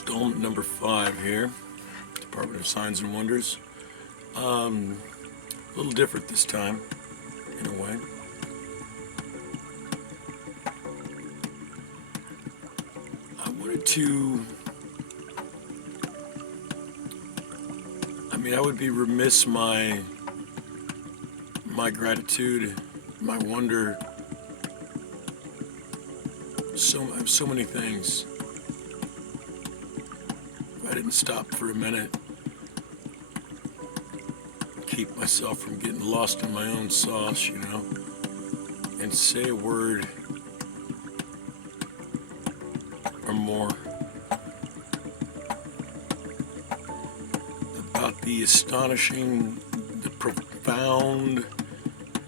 Installment number 5 here, Department of Signs and Wonders. A little different this time, in a way. I would be remiss my gratitude, my wonder, so many things. If I didn't stop for a minute, keep myself from getting lost in my own sauce, and say a word or more about the profound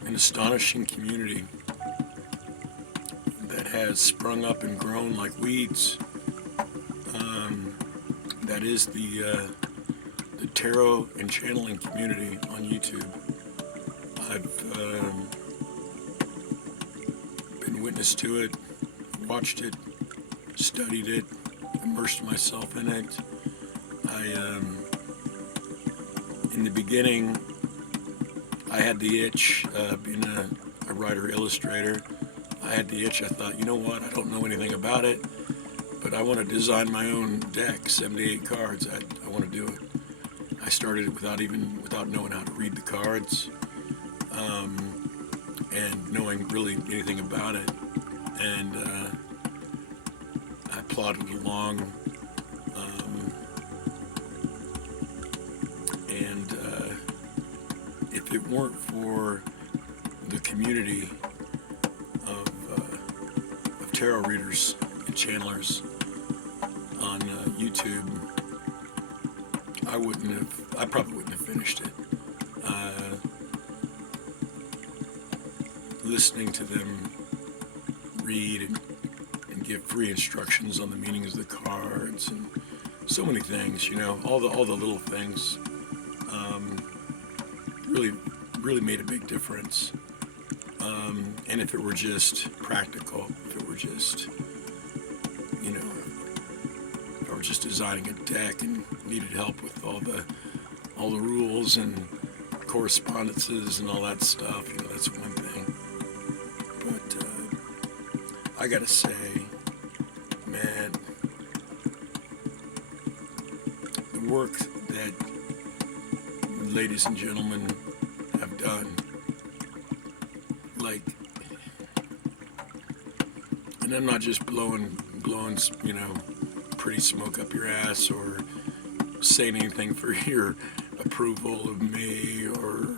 and astonishing community that has sprung up and grown like weeds. That is the tarot and channeling community on YouTube. I've been witness to it, watched it, studied it, immersed myself in it. In the beginning, I had the itch, being a writer-illustrator. I had the itch. I thought, you know what, I don't know anything about it, but I want to design my own deck, 78 cards. I want to do it. I started it without knowing how to read the cards, and knowing really anything about it. And I plodded along, and if it weren't for the community of tarot readers and channelers on YouTube, I probably wouldn't have finished it. Listening to them read and give free instructions on the meanings of the cards and so many things, all the little things, really made a big difference. And if it were just practical, if it were just, if I were just designing a deck and needed help with all the rules and correspondences and all that stuff, that's one thing. But I gotta say, man, the work that ladies and gentlemen have done, and I'm not just blowing, pretty smoke up your ass or saying anything for your approval of me or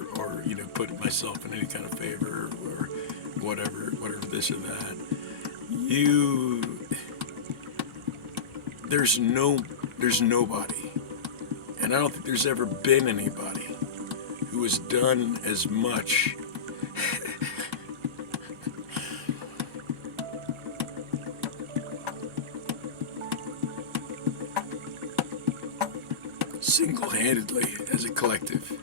putting myself in any kind of favor or whatever this or that. There's nobody, and I don't think there's ever been anybody who has done as much single-handedly as a collective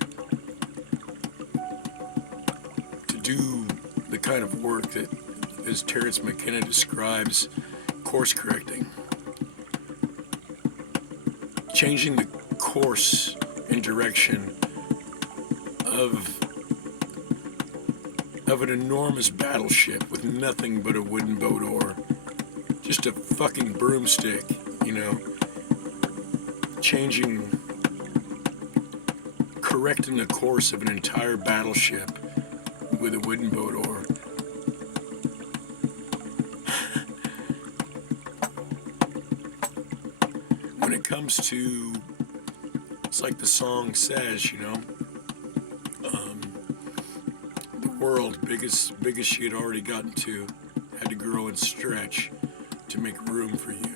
to do the kind of work that, as Terrence McKenna describes, course correcting, changing the course and direction of an enormous battleship with nothing but a wooden boat oar, just a fucking broomstick, correcting the course of an entire battleship with a wooden boat oar. When it comes to, it's like the song says, the world, biggest she had already gotten to, had to grow and stretch to make room for you.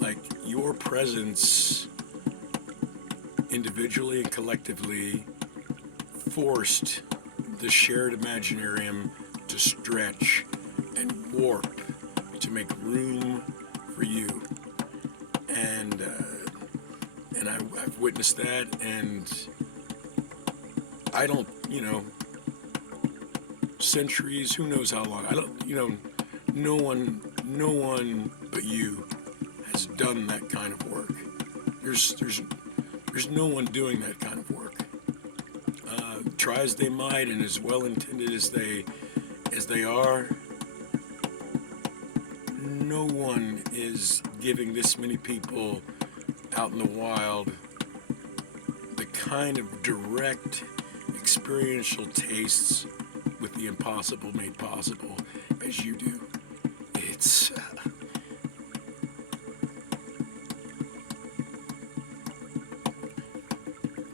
Like, your presence individually and collectively forced the shared imaginarium to stretch and warp to make room for you. And I've witnessed that, and I don't, centuries, who knows how long, no one but you has done that kind of work. There's no one doing that kind of work. Try as they might, and as well intended as they are, no one is giving this many people out in the wild the kind of direct experiential tastes with the impossible made possible as you do. It's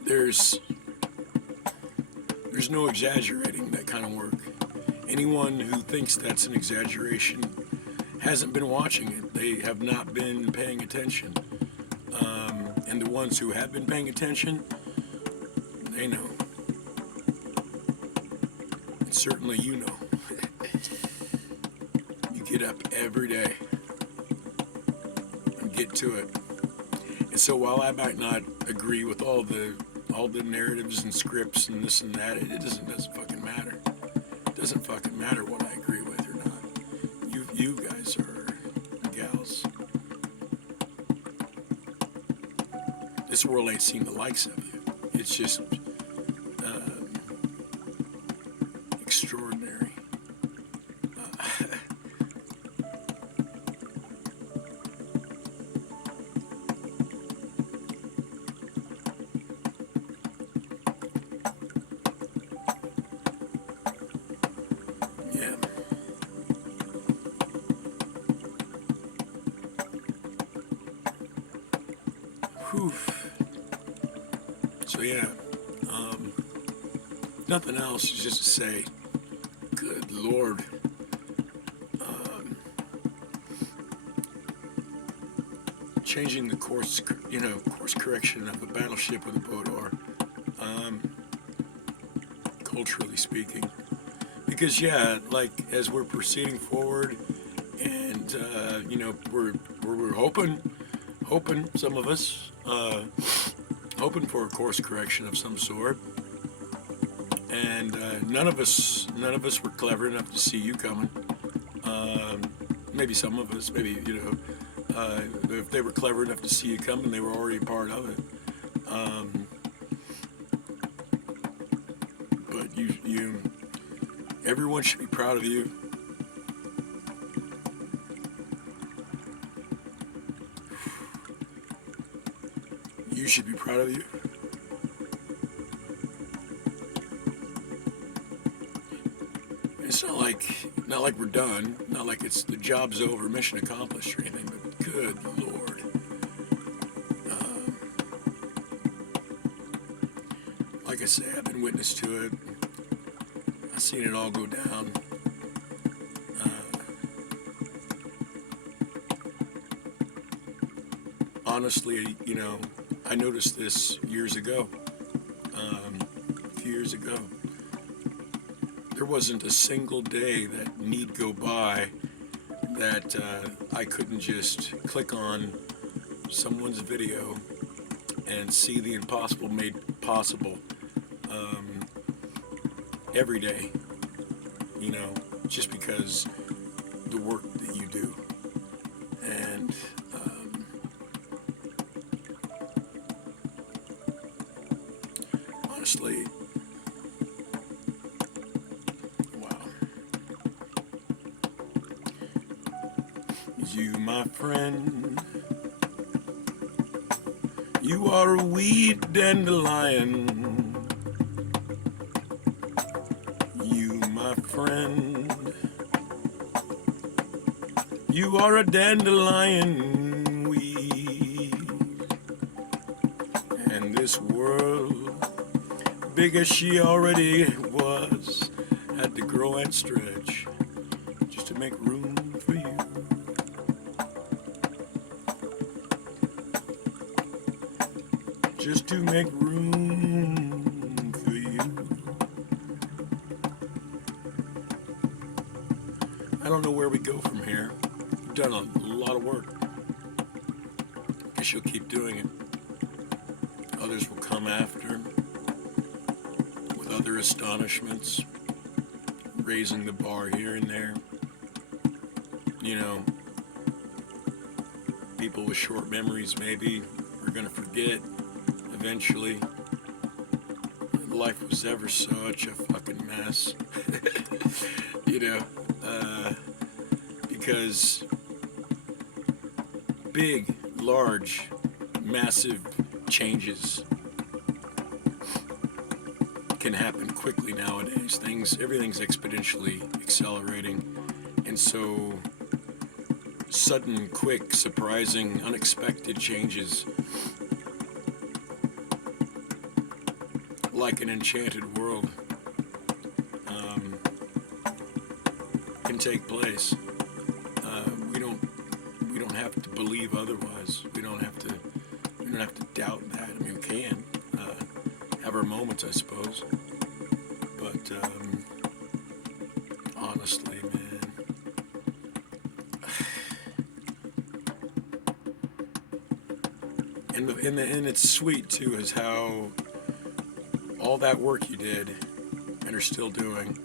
there's no exaggerating that kind of work. Anyone who thinks that's an exaggeration hasn't been watching it. They have not been paying attention. And the ones who have been paying attention, they know. And certainly you know. You get up every day and get to it. And so while I might not agree with all the narratives and scripts and this and that, it doesn't fucking matter. It doesn't fucking matter what I agree with or not. You guys are gals. This world ain't seen the likes of you. It's just extraordinary. Yeah. Whew. So yeah, nothing else, just to say, good Lord, changing the course correction of a battleship with a boat, or culturally speaking, because yeah, like as we're proceeding forward, and we're hoping some of us. Hoping for a course correction of some sort, and none of us were clever enough to see you coming. Maybe some of us, maybe if they were clever enough to see you coming, they were already a part of it. But everyone should be proud of you. You should be proud of you. It's not like we're done. Not like it's the job's over, mission accomplished or anything. But good Lord, like I say, I've been witness to it. I've seen it all go down. Honestly, I noticed this years ago, a few years ago. There wasn't a single day that need go by that I couldn't just click on someone's video and see the impossible made possible every day, just because the work that you do. And honestly, wow. You, my friend, you are a weed dandelion. You, my friend, you are a dandelion weed. And this world, big as she already was, had to grow and stretch just to make room for you. Just to make room for you. I don't know where we go from here. We've done a lot of work. Guess you'll keep doing it. Others will come after with other astonishments, raising the bar here and there. People with short memories maybe are going to forget eventually. Life was ever such a fucking mess. you know, because big, large, massive changes can happen quickly nowadays. Everything's exponentially accelerating, and so sudden, quick, surprising, unexpected changes, like an enchanted world, can take place. We don't have to believe otherwise. We don't have to doubt that. I mean, we can have our moments, I suppose, but honestly, man, and it's sweet too, is how all that work you did and are still doing,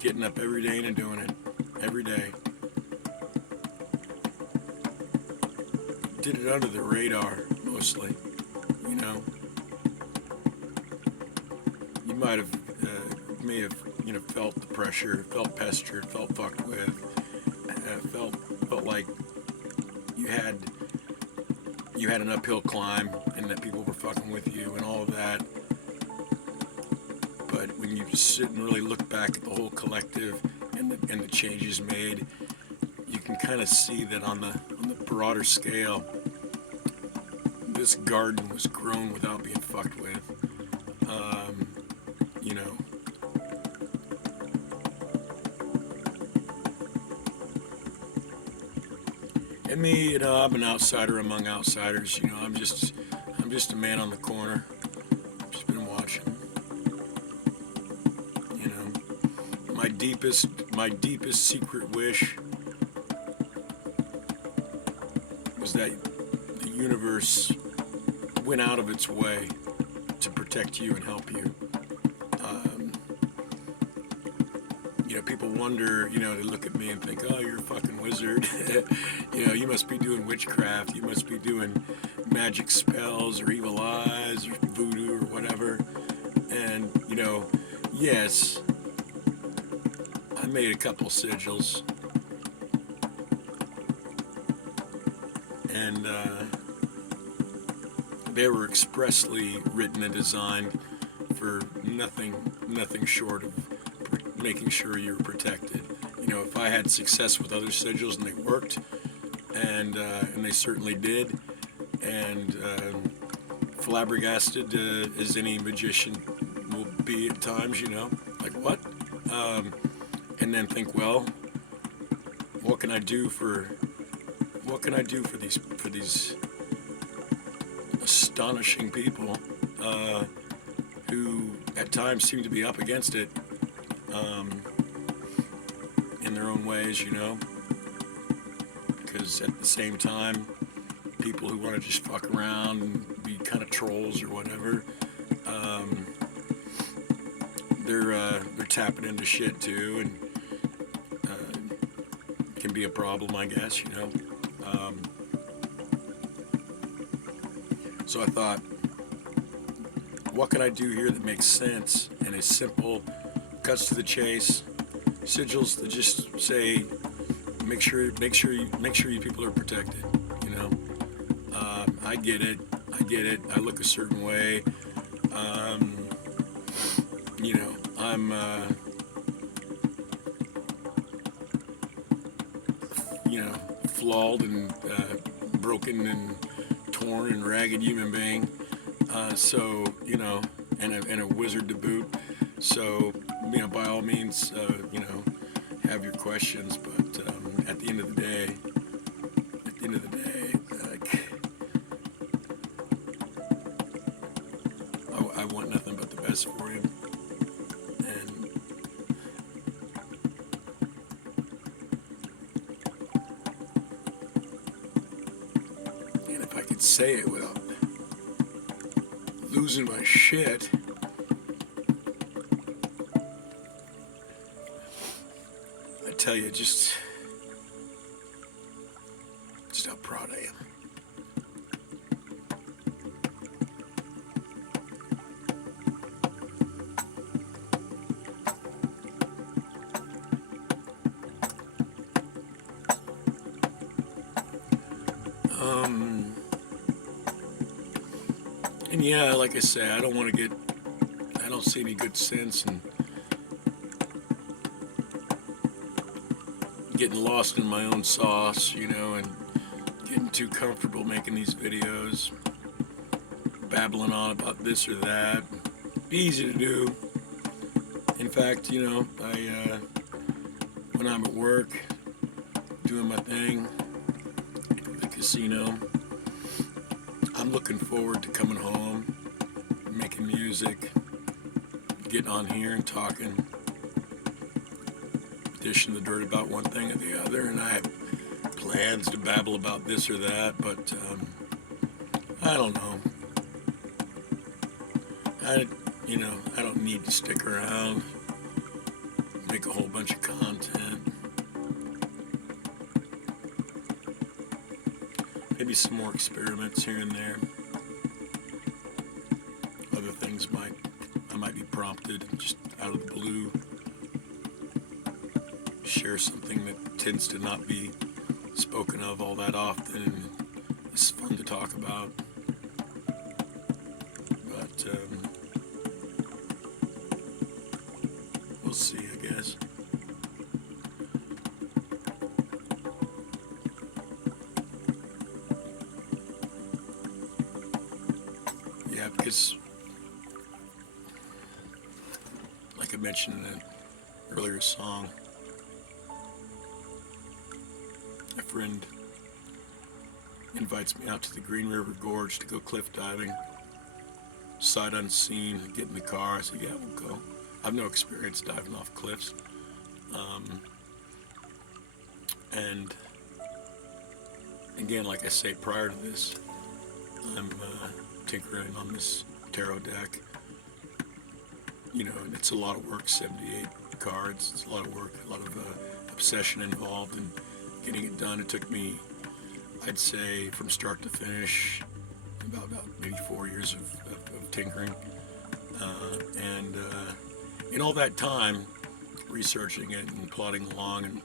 getting up every day and doing it every day, did it under the radar mostly. You know, you may have felt the pressure, felt pestered, felt fucked with, felt like you had an uphill climb and that people were fucking with you and all of that. But when you sit and really look back at the whole collective and the changes made, you can kind of see that on the broader scale, this garden was grown without being fucked with. You know, and me, I'm an outsider among outsiders. You know, I'm just a man on the corner. Just been watching. You know, my deepest secret wish was that the universe went out of its way to protect you and help you. You know, people wonder, they look at me and think, oh, you're a fucking wizard. You must be doing witchcraft. You must be doing magic spells or evil eyes or voodoo or whatever. And, yes, I made a couple sigils. And they were expressly written and designed for nothing short of making sure you're protected. If I had success with other sigils and they worked, and they certainly did, and flabbergasted as any magician will be at times, like what? And then think, well, what can I do for these astonishing people who at times seem to be up against it in their own ways, because at the same time, people who want to just fuck around and be kind of trolls or whatever, they're tapping into shit too, and can be a problem, I guess, So I thought, what can I do here that makes sense and is simple, cuts to the chase, sigils that just say, make sure you people are protected. I get it. I look a certain way. I'm flawed and broken and torn and ragged human being. And a wizard to boot. So, by all means, have your questions. But at the end of the day, I want nothing but the best for you. And if I could say it without losing my shit, I tell you just how proud I am. And yeah, like I say, I don't see any good sense in getting lost in my own sauce, and getting too comfortable making these videos, babbling on about this or that. Easy to do. In fact, when I'm at work doing my thing at the casino, I'm looking forward to coming home, making music, getting on here and talking, dishing the dirt about one thing or the other, and I have plans to babble about this or that, but I don't know. I don't need to stick around, make a whole bunch of content. Maybe some more experiments here and there. Other things I might be prompted just out of the blue. Share something that tends to not be spoken of all that often and it's fun to talk about. But we'll see, I guess. Yeah, because like I mentioned in an earlier song, a friend invites me out to the Green River Gorge to go cliff diving, sight unseen, get in the car. I said, yeah, we'll go. I've no experience diving off cliffs. And again, like I say, prior to this, I'm tinkering on this tarot deck. And it's a lot of work, 78 cards. It's a lot of work, a lot of obsession involved in getting it done. It took me, I'd say, from start to finish, about maybe 4 years of tinkering. And in all that time, researching it and plodding along and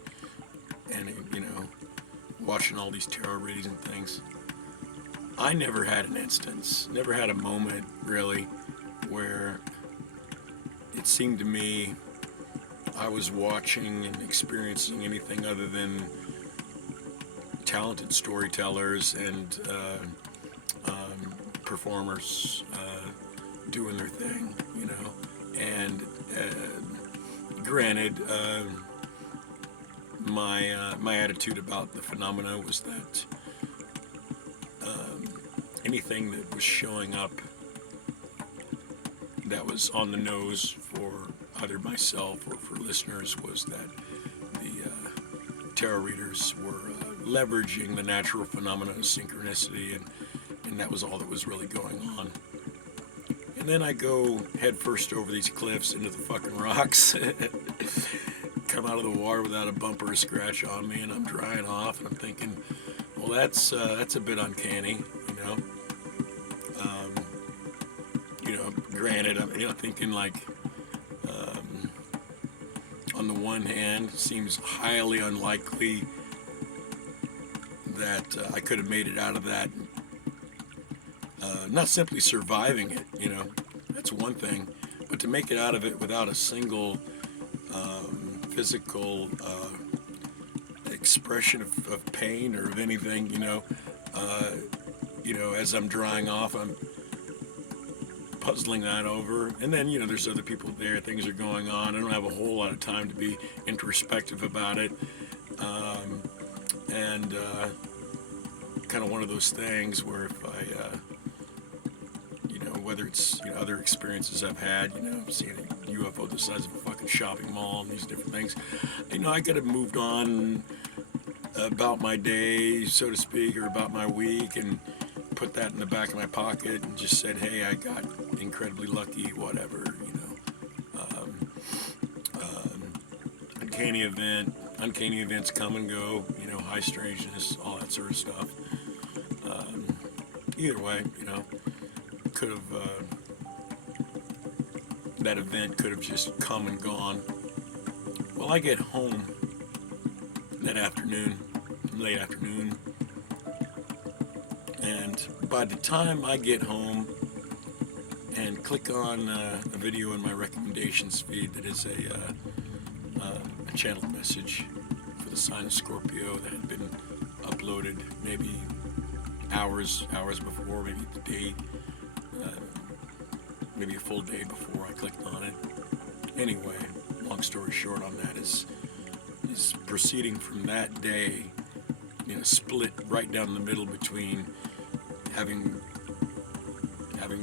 watching all these tarot readings and things, I never had an instance, never had a moment, really, where it seemed to me I was watching and experiencing anything other than talented storytellers and performers doing their thing, and granted, my attitude about the phenomena was that anything that was showing up that was on the nose for either myself or for listeners was that the tarot readers were leveraging the natural phenomena of synchronicity, and that was all that was really going on. And then I go head first over these cliffs into the fucking rocks, come out of the water without a bumper or scratch on me, and I'm drying off, and I'm thinking, well, that's a bit uncanny, Granted, I'm thinking like, on the one hand, it seems highly unlikely that I could have made it out of that, not simply surviving it, that's one thing, but to make it out of it without a single physical expression of pain or of anything, as I'm drying off, I'm puzzling that over. And then, there's other people there, things are going on. I don't have a whole lot of time to be introspective about it. And kind of one of those things where if I, whether it's other experiences I've had, seeing a UFO the size of a fucking shopping mall and these different things, I could have moved on about my day, so to speak, or about my week, and put that in the back of my pocket and just said, hey, I got incredibly lucky, whatever, uncanny events come and go, high strangeness, all that sort of stuff. Either way, could have, that event could have just come and gone. Well, I get home that afternoon, late afternoon, And by the time I get home and click on a video in my recommendations feed that is a channel message for the sign of Scorpio that had been uploaded maybe hours before, maybe the day, maybe a full day before I clicked on it. Anyway, long story short on that is proceeding from that day, split right down the middle between having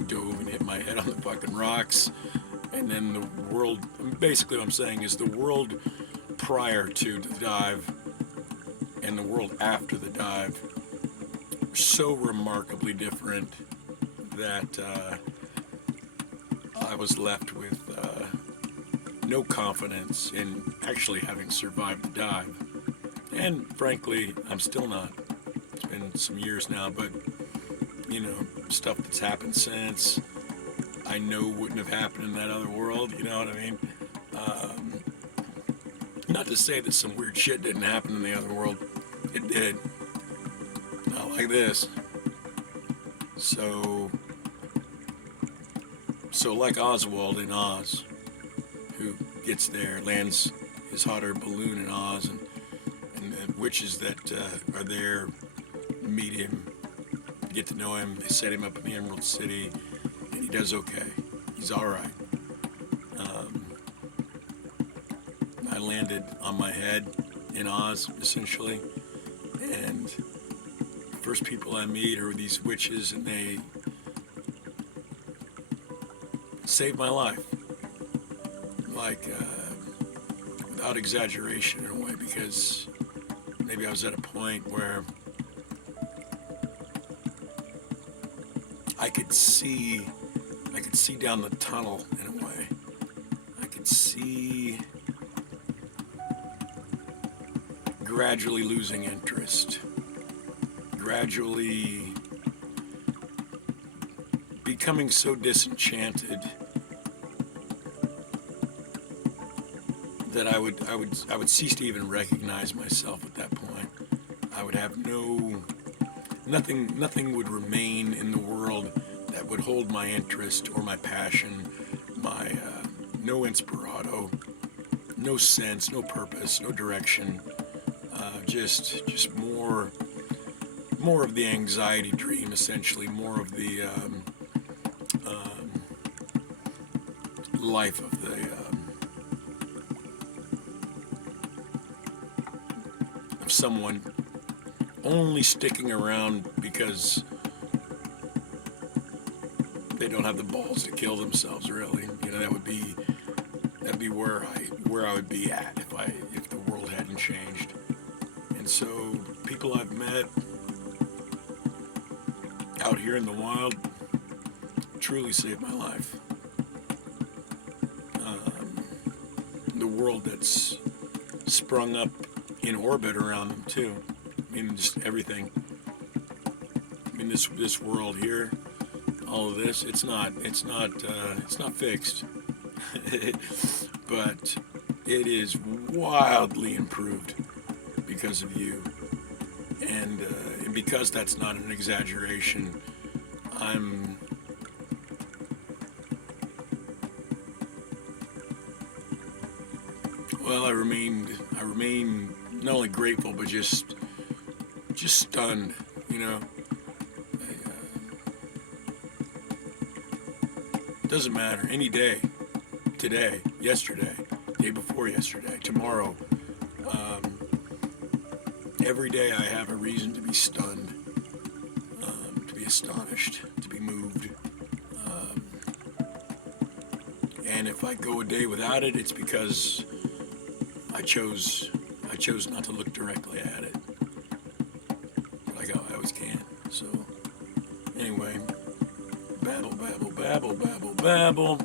dove and hit my head on the fucking rocks, and then the world. Basically, what I'm saying is the world prior to the dive and the world after the dive are so remarkably different that I was left with no confidence in actually having survived the dive. And frankly, I'm still not. It's been some years now, but stuff that's happened since, I know wouldn't have happened in that other world, you know what I mean? Not to say that some weird shit didn't happen in the other world. It did. Not like this. So like Oswald in Oz, who gets there, lands his hot air balloon in Oz, and the witches that are there meet him, get to know him, they set him up in the Emerald City, and he does okay. He's alright. I landed on my head in Oz, essentially, and the first people I meet are these witches, and they saved my life. Like, without exaggeration in a way, because maybe I was at a point where I could see down the tunnel in a way. I could see gradually losing interest, gradually becoming so disenchanted that I would cease to even recognize myself at that point. I would have nothing would remain in the world that would hold my interest or my passion, my no inspirato, no sense, no purpose, no direction, just more of the anxiety dream, essentially, more of the life of someone only sticking around because they don't have the balls to kill themselves, really. That'd be where I would be at if the world hadn't changed. And so people I've met out here in the wild truly saved my life. The world that's sprung up in orbit around them too. I mean, just everything. I mean, this world here, all of this, it's not fixed, but it is wildly improved because of you, and because that's not an exaggeration, I remain not only grateful but just stunned, It doesn't matter. Any day, today, yesterday, day before yesterday, tomorrow, every day I have a reason to be stunned, to be astonished, to be moved. And if I go a day without it, it's because I chose not to look directly at it. Like I always can. So, anyway, babble, babble, babble, babble, babble.